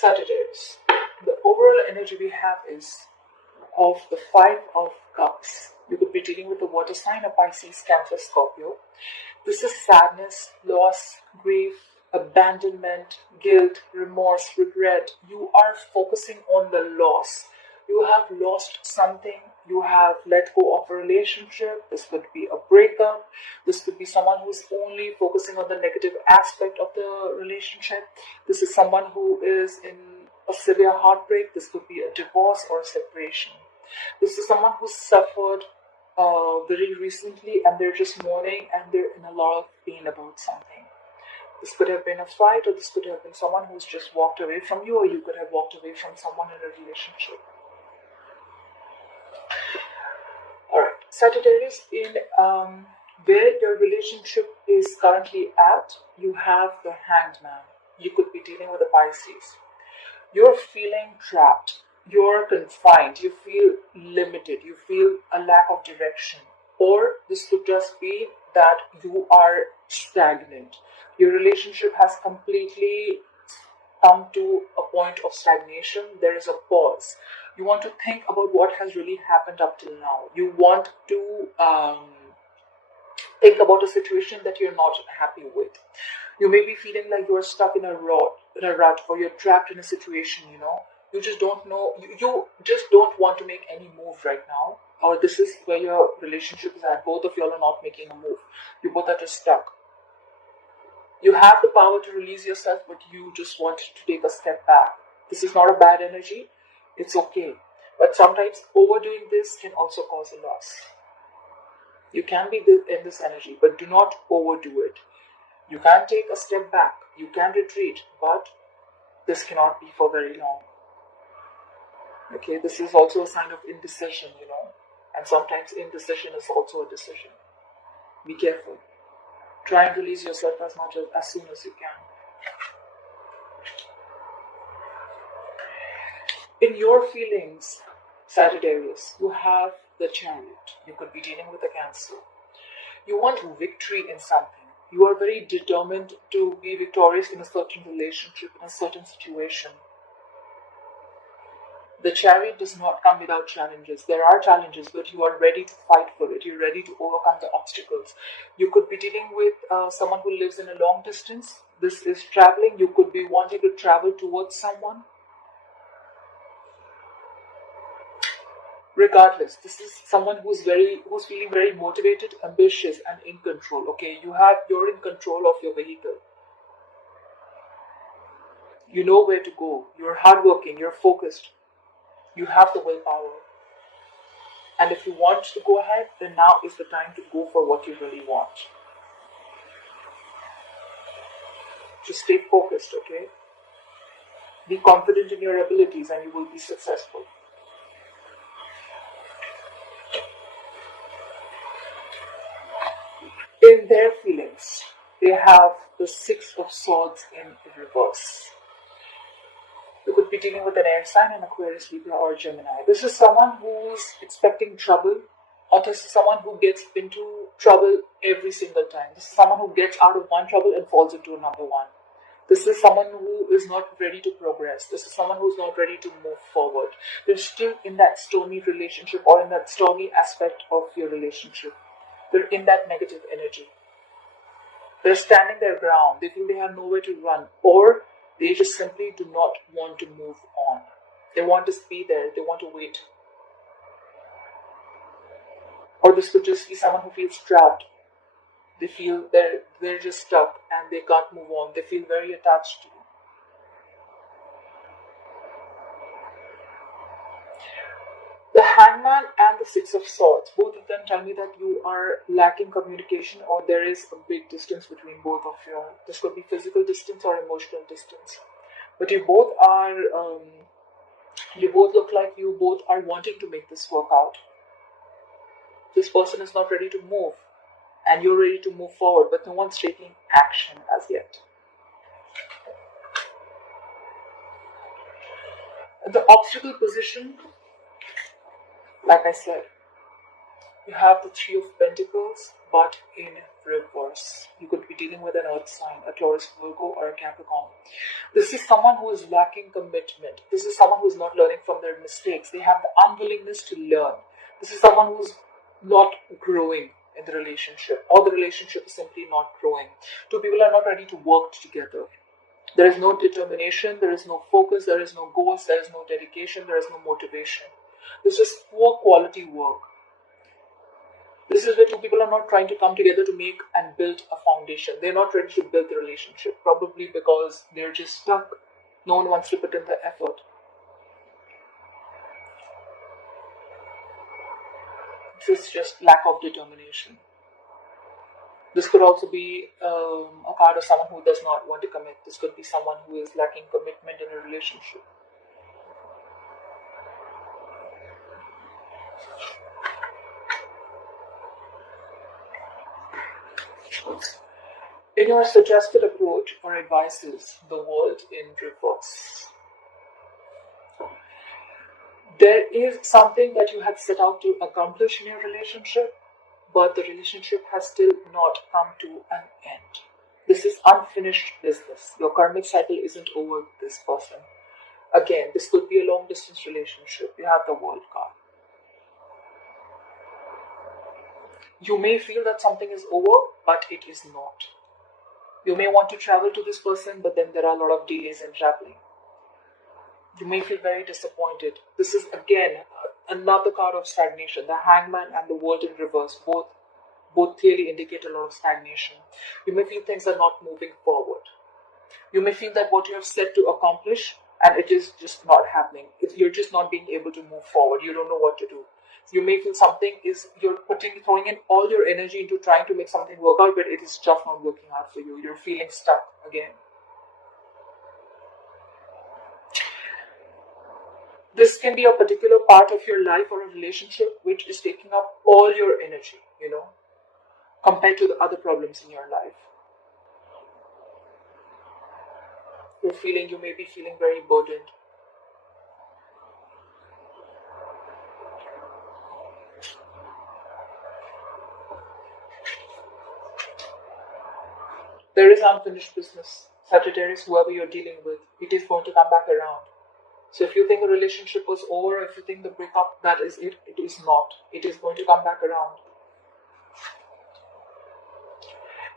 Sagittarius. The overall energy we have is of the Five of Cups. You could be dealing with a water sign, a Pisces, Cancer, Scorpio. This is sadness, loss, grief, abandonment, guilt, remorse, regret. You are focusing on the loss. You have lost something. You have let go of a relationship. This could be a breakup. This could be someone who's only focusing on the negative aspect of the relationship. This is someone who is in a severe heartbreak. This could be a divorce or a separation. This is someone who suffered very recently and they're just mourning and they're in a lot of pain about something. This could have been a fight, or this could have been someone who's just walked away from you, or you could have walked away from someone in a relationship. Alright, Sagittarius, in where your relationship is currently at, you have the Hanged Man. You could be dealing with a Pisces. You're feeling trapped. You're confined, you feel limited, you feel a lack of direction, or this could just be that you are stagnant. Your relationship has completely come to a point of stagnation. There is a pause. You want to think about what has really happened up till now. You want to think about a situation that you're not happy with. You may be feeling like you're stuck in a rut, or you're trapped in a situation, You just don't know, you just don't want to make any move right now, or this is where your relationship is at. Both of y'all are not making a move. You both are just stuck. You have the power to release yourself, but you just want to take a step back. This is not a bad energy. It's okay. But sometimes overdoing this can also cause a loss. You can be in this energy, but do not overdo it. You can take a step back. You can retreat, but this cannot be for very long. Okay, this is also a sign of indecision, and sometimes indecision is also a decision. Be careful. Try and release yourself as soon as you can. In your feelings, Sagittarius, you have the Chariot. You could be dealing with a Cancer. You want victory in something. You are very determined to be victorious in a certain relationship, in a certain situation. The Chariot does not come without challenges. There are challenges, but you are ready to fight for it. You're ready to overcome the obstacles. You could be dealing with someone who lives in a long distance. This is traveling. You could be wanting to travel towards someone. Regardless, this is someone who's feeling very motivated, ambitious, and in control. Okay, you're in control of your vehicle. You know where to go. You're hardworking. You're focused. You have the willpower. And if you want to go ahead, then now is the time to go for what you really want. Just stay focused, okay? Be confident in your abilities and you will be successful. In their feelings, they have the Six of Swords in reverse. You could be dealing with an air sign, an Aquarius, Libra, or Gemini. This is someone who's expecting trouble, or this is someone who gets into trouble every single time. This is someone who gets out of one trouble and falls into another one. This is someone who is not ready to progress. This is someone who's not ready to move forward. They're still in that stormy relationship or in that stormy aspect of your relationship. They're in that negative energy. They're standing their ground. They feel they have nowhere to run, or they just simply do not want to move on. They want to be there. They want to wait. Or this could just be someone who feels trapped. They feel they're just stuck and they can't move on. They feel very attached to you. The Hangman and the Six of Swords, both of them tell me that you are lacking communication, or there is a big distance between both of you. This could be physical distance or emotional distance. But you both look like you both are wanting to make this work out. This person is not ready to move, and you're ready to move forward, but no one's taking action as yet. The obstacle position, like I said, You have the Three of Pentacles, but in reverse. You could be dealing with an earth sign, a Taurus, Virgo, or a Capricorn. This is someone who is lacking commitment. This is someone who is not learning from their mistakes. They have the unwillingness to learn. This is someone who is not growing in the relationship, or the relationship is simply not growing. Two people are not ready to work together. There is no determination, there is no focus, there is no goals, there is no dedication, there is no motivation. This is poor quality work. This is where two people are not trying to come together to make and build a foundation. They're not ready to build the relationship, probably because they're just stuck. No one wants to put in the effort. This is just lack of determination. This could also be a card of someone who does not want to commit. This could be someone who is lacking commitment in a relationship. In your suggested approach or advices, the world in reverse. There is something that you had set out to accomplish in your relationship, but the relationship has still not come to an end. This is unfinished business. Your karmic cycle isn't over with this person. Again, this could be a long distance relationship. You have the World card. You may feel that something is over, but it is not. You may want to travel to this person, but then there are a lot of delays in traveling. You may feel very disappointed. This is again another card of stagnation. The Hangman and the World in reverse both clearly indicate a lot of stagnation. You may feel things are not moving forward. You may feel that what you have set to accomplish and it is just not happening. You're just not being able to move forward. You don't know what to do. You may feel something is, you're throwing in all your energy into trying to make something work out, but it is just not working out for you. You're feeling stuck again. This can be a particular part of your life or a relationship which is taking up all your energy, compared to the other problems in your life. You may be feeling very burdened. There is unfinished business. Sagittarius, whoever you're dealing with, it is going to come back around. So if you think the relationship was over, if you think the breakup, that is it, it is not. It is going to come back around.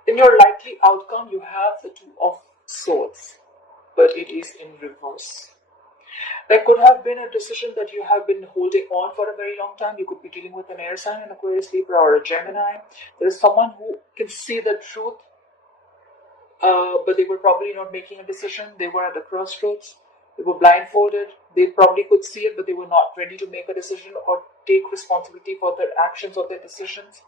In your likely outcome, you have the Two of Swords, but it is in reverse. There could have been a decision that you have been holding on for a very long time. You could be dealing with an air sign, an Aquarius, Libra, or a Gemini. There is someone who can see the truth, but they were probably not making a decision. They were at the crossroads. They were blindfolded. They probably could see it, but they were not ready to make a decision or take responsibility for their actions or their decisions.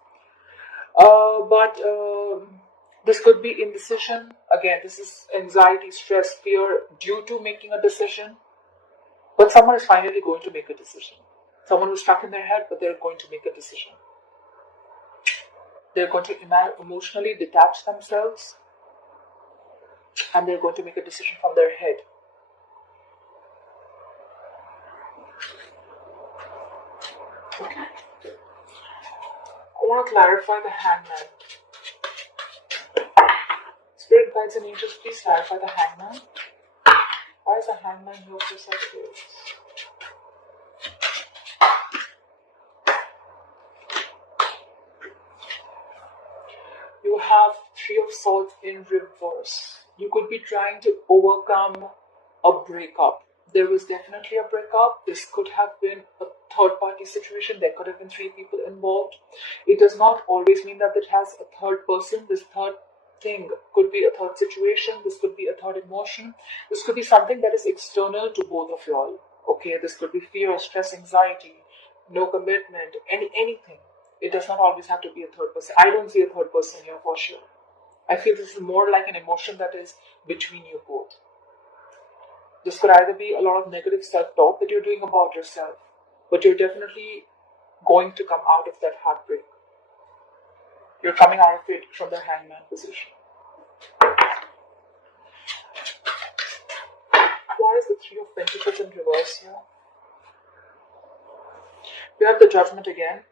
This could be indecision. Again, this is anxiety, stress, fear due to making a decision. But someone is finally going to make a decision. Someone who's stuck in their head, but they're going to make a decision. They're going to emotionally detach themselves, and they're going to make a decision from their head. Okay. I want to clarify the Hangman. Spirit guides and angels, please clarify the Hangman. Why is the Hangman here for Sagittarius? You have Three of Swords in reverse. You could be trying to overcome a breakup. There was definitely a breakup. This could have been a third-party situation. There could have been three people involved. It does not always mean that it has a third person. This third thing could be a third situation. This could be a third emotion. This could be something that is external to both of y'all. Okay, this could be fear, stress, anxiety, no commitment, anything. It does not always have to be a third person. I don't see a third person here for sure. I feel this is more like an emotion that is between you both. This could either be a lot of negative self-talk that you're doing about yourself, but you're definitely going to come out of that heartbreak. You're coming out of it from the Hangman position. Why is the Three of Pentacles in reverse here? We have the Judgment again.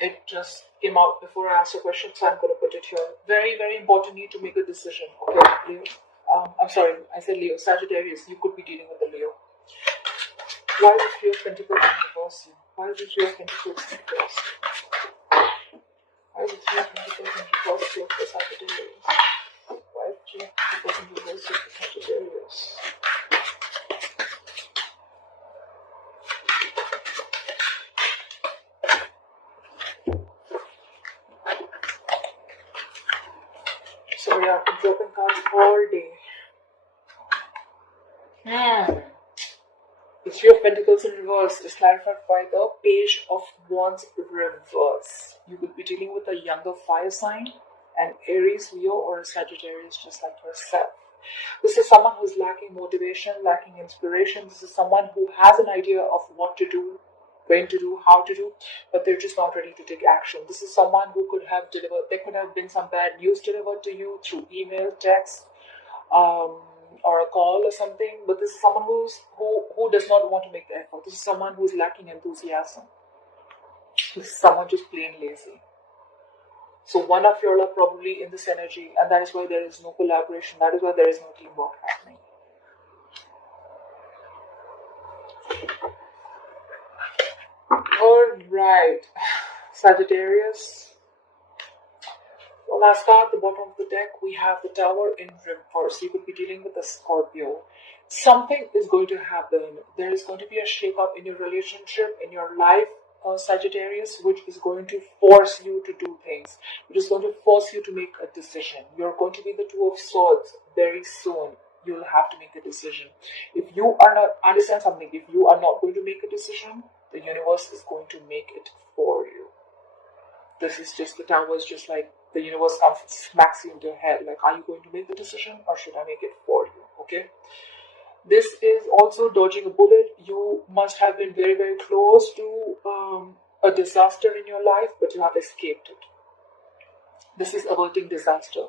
It just came out before I asked a question, so I'm going to put it here. Very, very important need to make a decision. Okay, Leo. I'm sorry, I said Leo. Sagittarius, you could be dealing with a Leo. Why is Three of Pentacles in reverse? Why is the Three of Pentacles in reverse? Why is the Three of Pentacles in reverse here for Sagittarius? Why is the Three of Pentacles in reverse here for Sagittarius? Sorry, I've been dropping cards all day. The Three of Pentacles in reverse is clarified by the Page of Wands reverse. You could be dealing with a younger fire sign, an Aries, Leo, or a Sagittarius just like yourself. This is someone who's lacking motivation, lacking inspiration. This is someone who has an idea of what to do, when to do, how to do, but they're just not ready to take action. This is someone who could have delivered, there could have been some bad news delivered to you through email, text, or a call or something, but this is someone who does not want to make the effort. This is someone who is lacking enthusiasm. This is someone just plain lazy. So one of you all are probably in this energy, and that is why there is no collaboration. That is why there is no teamwork happening. Alright, Sagittarius. Well, I start at the bottom of the deck. We have the Tower in reverse. You could be dealing with a Scorpio. Something is going to happen. There is going to be a shake-up in your relationship, in your life, Sagittarius, which is going to force you to do things. It is going to force you to make a decision. You're going to be the Two of Swords very soon. You'll have to make a decision. If you are not, understand something, if you are not going to make a decision, the universe is going to make it for you. This is just, the Tower is just like, the universe comes and smacks you into your head. Like, are you going to make the decision or should I make it for you? Okay. This is also dodging a bullet. You must have been very, very close to a disaster in your life, but you have escaped it. This is averting disaster.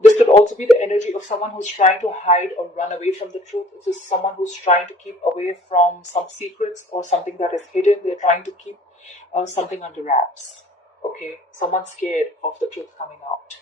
This could also be the energy of someone who's trying to hide or run away from the truth. This is someone who's trying to keep away from some secrets or something that is hidden. They're trying to keep something under wraps. Okay, someone's scared of the truth coming out.